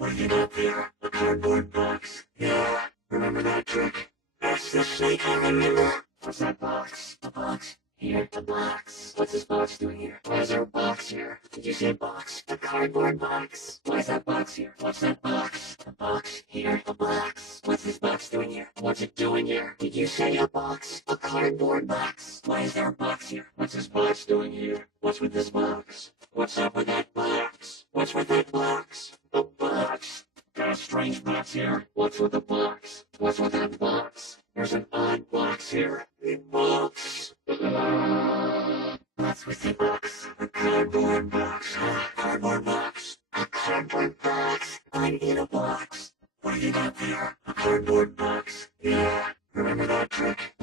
What do you got there? A cardboard box. Yeah, remember that trick? That's the snake I remember. What's that box? A box? Here, the box. What's this box doing here? Why is there a box here? Did you say box? A cardboard box. Why is that box here? What's that box? A box. Here, a box. What's this box doing here? What's it doing here? Did you say a box? A cardboard box. Why is there a box here? What's this box doing here? What's with this box? What's up with that box? What's with that box? A box. Got a strange box here. What's with the box? What's with that box? There's an odd box here. A box. What's with the box? A cardboard box. A cardboard box. A cardboard box. I'm in a box. What do you got there? A cardboard box. Yeah, remember that trick?